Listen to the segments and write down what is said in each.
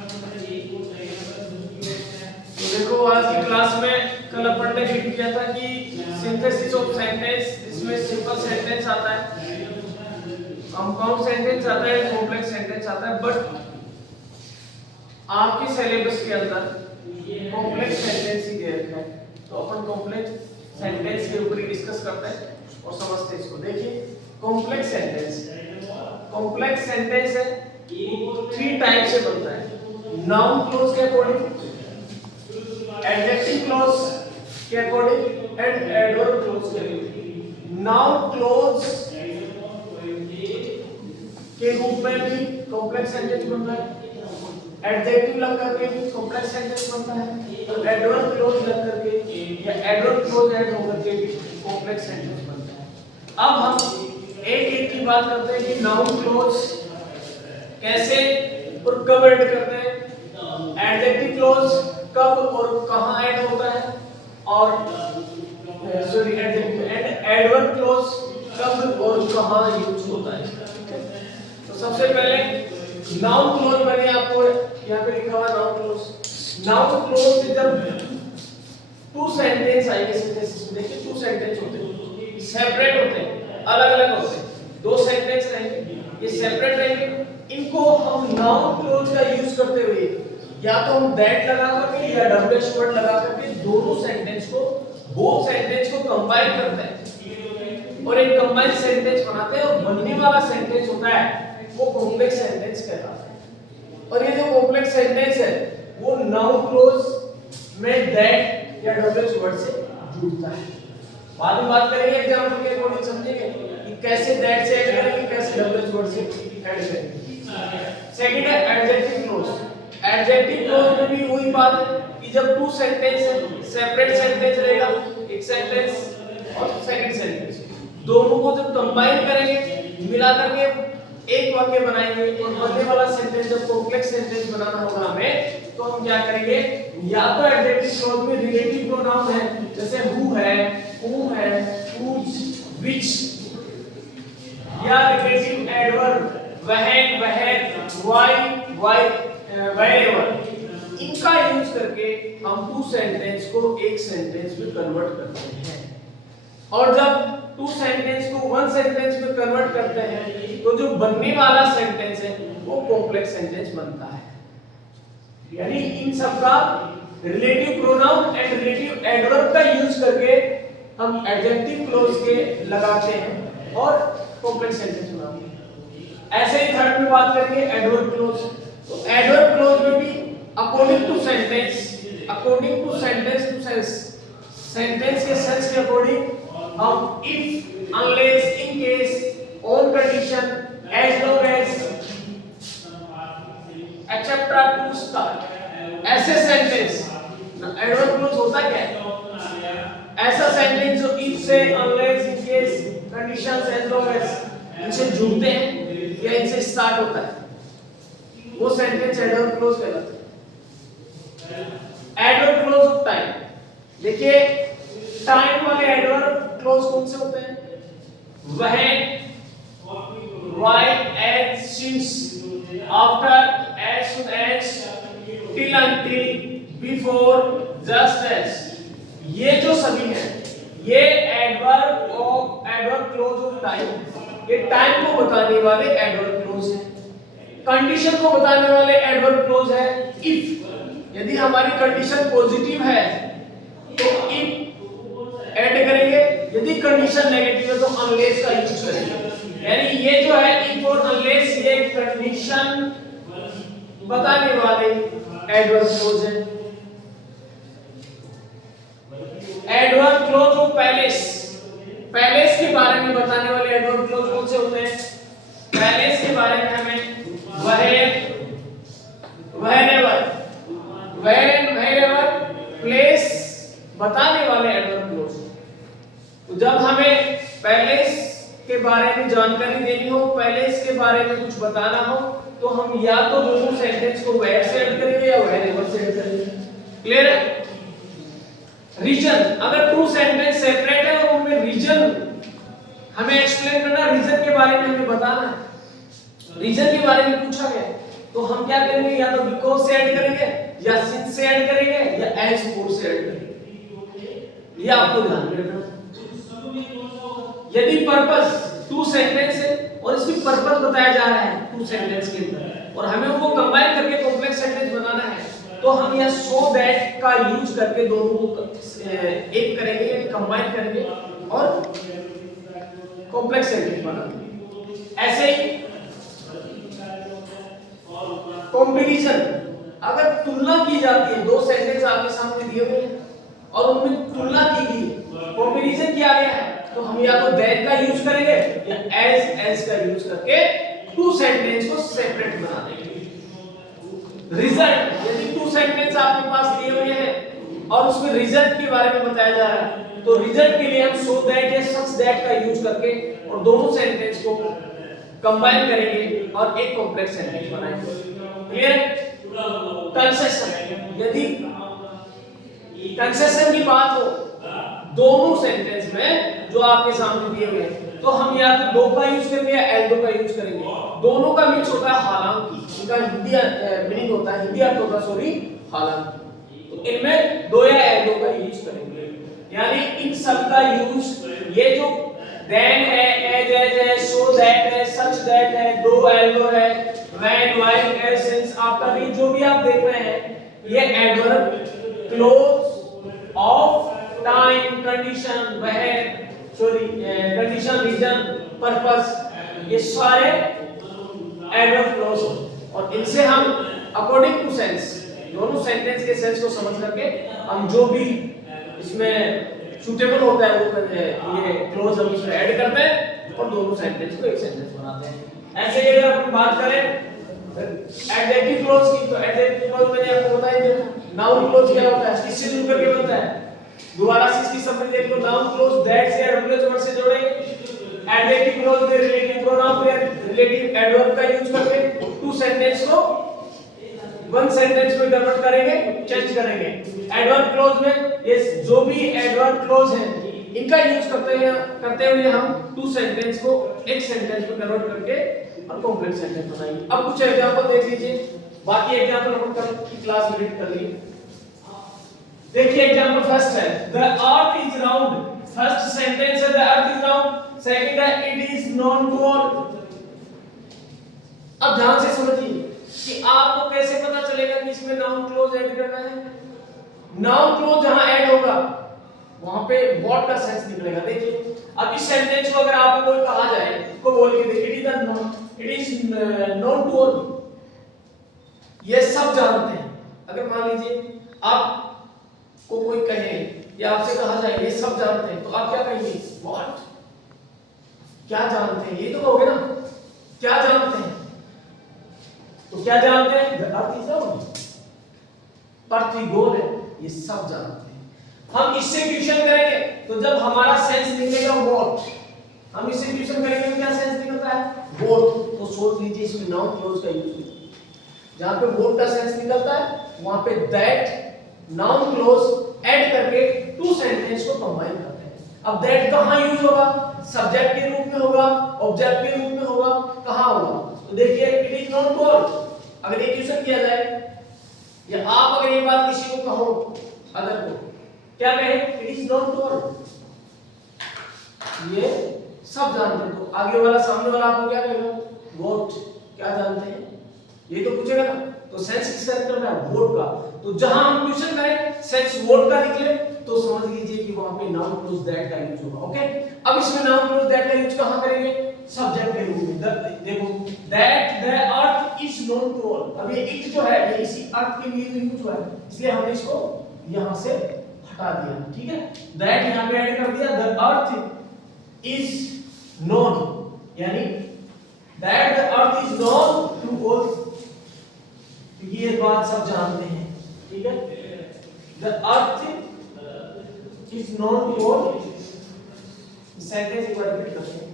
तो देखो आज की क्लास में कल अपन ने फिट किया था कि सिंथेसिस ऑफ सेंटेंस, इसमें सिंपल सेंटेंस आता है, कंपाउंड सेंटेंस आता है, कॉम्प्लेक्स सेंटेंस आता है। बट आपके सिलेबस के अंदर कॉम्प्लेक्स सेंटेंस ही दे रखा है, तो अपन कॉम्प्लेक्स सेंटेंस के ऊपर ही डिस्कस करते हैं और समझते हैं इसको। देखिए कॉम्प्लेक्स सेंटेंस है, थ्री टाइप से बनता है। नाउन क्लॉज के अकॉर्डिंग, एडजेक्टिव क्लॉज के अकॉर्डिंग एंड एडवर्ब क्लॉज के अकॉर्डिंग। नाउन क्लॉज के रूप में भी कॉम्प्लेक्स सेंटेंस बनता है, एडजेक्टिव लग करके भी कॉम्प्लेक्स सेंटेंस बनता है, और एडवर्ब क्लॉज लग करके या एडवर्ब क्लॉज ऐड होकर के भी कॉम्प्लेक्स सेंटेंस बनता है। अब हम एक एक की बात करते हैं कि नाउन क्लॉज कैसे और कब ऐड करते हैं, एडजेक्टिव क्लॉज कब और कहां ऐड होता है, और सॉरी एडवर्ब क्लॉज कब और कहां यूज होता है। तो सबसे पहले नाउन क्लॉज मैंने आपको यहाँ पे लिखा हुआ नाउन क्लॉज। नाउन क्लॉज जब टू सेंटेंस आएंगे सिंथेसिस में, देखिए टू सेंटेंस होते हैं, सेपरेट होते हैं, अलग-अलग होते हैं, दो सेंटेंस रहेंगे, ये सेपरेट रहेंगे। इनको हम नाउन क्लॉज का यूज करते हुए या तो हम दैट लगा करके या डब्ल्यूएच वर्ड लगा करके दोनों सेंटेंस को, बोथ सेंटेंस को कंबाइन करते हैं और एक कंबाइंड सेंटेंस बनाते हैं, और बनने वाला सेंटेंस होता है वो कॉम्प्लेक्स सेंटेंस कहलाता है। और ये जो कॉम्प्लेक्स सेंटेंस है वो नाउन क्लॉज में दैट या डब्ल्यूएच वर्ड से जुड़ता है। बाद में बात करेंगे एग्जांपल के अकॉर्डिंग, समझेंगे कि कैसे दैट से ऐड करेंगे, कैसे डब्ल्यूएच वर्ड से ऐड करेंगे। सेकंड है एडजेक्टिव क्लॉज। एडजेक्टिव क्लॉज में भी वही बात है कि जब टू सेंटेंस है, सेपरेट सेंटेंस रहेगा, एक सेंटेंस और सेकंड सेंटेंस, दोनों को जब कंबाइन करेंगे, मिला करके एक वाक्य बनाएंगे, और बनने वाला सेंटेंस जब कॉम्प्लेक्स सेंटेंस बनाना होगा हमें, तो हम क्या करेंगे, या तो एडजेक्टिव क्लॉज में रिलेटिव प्रोनाउन है, जैसे हु है, whom है, whose, which, या relative adverb when, why, wherever, इनका यूज करके हम टू सेंटेंस को एक सेंटेंस में कन्वर्ट करते हैं। और जब टू सेंटेंस को वन सेंटेंस में कन्वर्ट करते हैं तो जो बनने वाला सेंटेंस है वो कॉम्प्लेक्स सेंटेंस बनता है। यानी इन सब का relative pronoun and relative adverb का यूज करके हम एडजेक्टिव क्लॉज के लगाते हैं और कॉम्प्लेक्स सेंटेंस बनाते हैं। ऐसे ही थर्ड में बात करेंगे एडवर्ब क्लॉज। तो एडवर्ब क्लॉज में भी अकॉर्डिंग टू सेंटेंस के सेंस के अकॉर्डिंग हम if, unless, in case, on condition, as long as, etcetera to start, ऐसे सेंटेंस एडवर्ब क्लॉज होता क्या है? ऐसा सेंटेंस जो इफ से, unless, in case, conditions, as long as इनसे जुड़ते हैं या इनसे स्टार्ट होता है, वो सेंटेंस एडवर्ब क्लॉज कहलाता है। एडवर्ब क्लॉज ऑफ टाइम, देखिए टाइम वाले एडवर्ब क्लॉज कौन से होते हैं? when, why, as, since, after, as soon as, till, until, before, just as, ये जो सभी हैं ये एडवर्ब क्लॉज ऑफ टाइम, ये टाइम को बताने वाले एडवर्ब क्लॉज हैं। कंडीशन को बताने वाले एडवर्ब क्लॉज है इफ, यदि हमारी कंडीशन पॉजिटिव है तो इफ ऐड करेंगे, यदि कंडीशन नेगेटिव है तो अनलेस का यूज करेंगे। यानी ये जो है इफ और अनलेस ये कंडीशन बताने वाले एडवर्ब क्लॉज है। Adverb clause of palace, palace के बारे में बताने वाले एडवर्ब क्लॉज कौन से होते हैं? पैलेस के बारे में हमें whenever, when, wherever, place बताने वाले एडवर्ब क्लॉज। तो जब हमें पैलेस के बारे में जानकारी देनी हो, पैलेस के बारे में कुछ बताना हो, तो हम या तो दोनों सेंटेंस को where से ऐड करेंगे या wherever से ऐड करेंगे। क्लियर है? रीजन, अगर टू सेंटेंस सेपरेट है और उनमें रीजन हमें एक्सप्लेन करना, रीजन के बारे में हमें बताना है, रीजन के बारे में पूछा गया, तो हम क्या क्या करेंगे, या तो बिकॉज से ऐड करेंगे, या सिंस से ऐड करेंगे, या एज फोर से ऐड करेंगे। ये आपको ध्यान में रखना। यदि पर्पस टू सेंटेंस है और इसमें पर्पस बताया जा रहा है टू सेंटेंस के अंदर और हमें वो कंबाइन करके कॉम्प्लेक्स सेंटेंस बनाना है, तो हम यह सो दैट का यूज करके दोनों को एक करेंगे, कंबाइन करेंगे और कॉम्प्लेक्स सेंटेंस बनाएंगे। ऐसे ही कंपैरिजन, अगर तुलना की जाती है, दो सेंटेंस आपके सामने दिए हुए हैं और उनमें तुलना की गई, कंपैरिजन किया गया है, तो हम या तो दैट का यूज करेंगे या एज का यूज करके टू सेंटेंस को सेपरेट बना देंगे। रिजल्ट, यदि टू सेंटेंस आपके पास दिए हुए हैं और उसमें रिजल्ट के बारे में बताया जा रहा है, तो रिजल्ट के लिए हम सो दैट या सच दैट का यूज करके और दोनों सेंटेंस को कंबाइन करेंगे और एक कॉम्प्लेक्स सेंटेंस बनाएंगे। क्लियर? कंसेशन, यदि कंसेशन की बात हो दोनों सेंटेंस में जो आपके सामने दिए हुए हैं, तो हम या तो दो का यूज करेंगे या एल्डो का यूज करेंगे। दोनों का मीनिंग होता है हालांकि, इनका हिंदी मीनिंग होता है, हिंदी अर्थ होता है सॉरी हालांकि, तो इनमें दो या एल्डो का यूज करेंगे। यानी इन सब का यूज, ये जो देन है, एज है, सो दैट है, सच दैट है, दो एल्डो है, when, while, as, since, after, ये जो भी आप देख रहे हैं, ये adverb, clause, of, time, condition, where, sorry condition, reason, purpose, ये सारे एडवर्ब क्लोज और इनसे हम अकॉर्डिंग टू सेंस, दोनों सेंटेंस के सेंस को समझ करके हम जो भी इसमें सूटेबल होता है वो ये क्लोज हम इसमें ऐड करते हैं और दोनों सेंटेंस को एक सेंटेंस बनाते हैं। ऐसे ही अगर अपन बात करें एडजेक्टिव क्लोज की, तो एडजेक्टिव क्लोज मैंने आपको बताया था। नाउन क्लोज क्या होता है, किससे जुड़ करके बनता है, दोबारा से इसकी समरी देख लो। नाउन क्लोज दैट से रिप्लेस वर्ड से जोड़ेंगे, एडजेक्टिव क्लोज में रिलेटिव प्रोनाउन पे रिलेटिव एडवर्ब का यूज करके टू सेंटेंस को वन सेंटेंस में कन्वर्ट करेंगे, चेंज करेंगे। एडवर्ब क्लोज में ये जो भी एडवर्ब क्लोज है इनका यूज करते हुए हम टू सेंटेंस को एक सेंटेंस में कन्वर्ट करके और कॉम्प्लेक्स सेंटेंस बनाएंगे। अब कुछ एग्जांपल देख लीजिए, बाकी एग्जांपल अपन कल की क्लास में रीड कर लिए। देखिए एग्जांपल फर्स्ट है the earth is round, first sentence है the earth is round, second है it is known to all. अब ध्यान से समझिए कि आपको कैसे पता चलेगा कि इसमें नाउन क्लोज ऐड करना है। नाउन क्लोज जहां ऐड होगा वहां पे व्हाट का सेंस निकलेगा। देखिए अब इस सेंटेंस को अगर आपको कोई कहा जाए, को बोल के देखिए it is known to all, ये सब जानते हैं। अगर मान लीजिए आप को कोई कहे या आपसे कहा जाए ये सब जानते हैं, तो आप क्या कहेंगे, व्हाट, क्या जानते हैं, ये तो कहोगे ना, क्या जानते हैं। तो क्या जानते हैं, द अर्थ इज राउंड, पृथ्वी गोल है, ये सब जानते हैं। हम इससे क्वेश्चन करेंगे तो जब हमारा सेंस निकलेगा व्हाट, हम इससे क्वेश्चन करेंगे तो क्या सेंस निकलता है, व्हाट। तो सोच लीजिए इसमें नाउन क्लोज का यूज कीजिए, जहां पे व्हाट का सेंस निकलता है वहां पे दैट नाउन क्लोज ऐड करके टू सेंटेंस को कंबाइन करते हैं। अब दैट कहां यूज होगा, सब्जेक्ट के रूप में होगा, ऑब्जेक्ट के रूप में होगा, कहां होगा। तो देखिए it is not to all, अगर ये क्वेश्चन किया जाए या आप अगर ये बात किसी को कहो, अदर को क्या कहे, it is not to all, ये सब जानते हैं। तो आगे वाला सामने वाला आपको क्या कहेगा, व्हाट, क्या जानते हैं, ये तो पूछेगा ना। तो सेंस किसका निकल रहा है, व्हाट का। तो जहां हम क्वेश्चन करें सेंस व्हाट का निकले तो समझ लीजिए कि वहां पे नाउन क्लोज दैट का यूज होगा। ओके, अब इसमें नाउन क्लोज दैट का यूज कहां करेंगे, सब्जेक्ट के रूप में। देखो that the earth is known to all, अब ये इट जो है ये इसी अर्थ के लिए यूज हुआ है, इसलिए हमने इसको यहां से हटा दिया। ठीक है, दैट यहां पे ऐड कर दिया, द अर्थ इज नोन, यानी that the earth is known to all, ये बात सब जानते हैं। ठीक है, the earth is known to all, sentence एक बार रिपीट करते हैं।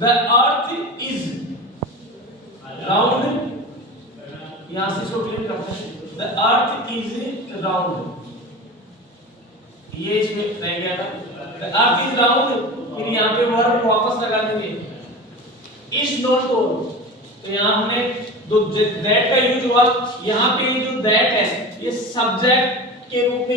The earth is round, यहां से इसको क्लियर करते हैं। The earth is round, ये इसमें रह गया था। द अर्थ इज राउंड, फिर यहाँ पे वर्ब वापस लगा देंगे, इज नॉट ऑल। तो यहाँ हमने जो दैट का यूज हुआ, यहाँ पे जो दैट है ये सब्जेक्ट के रूप में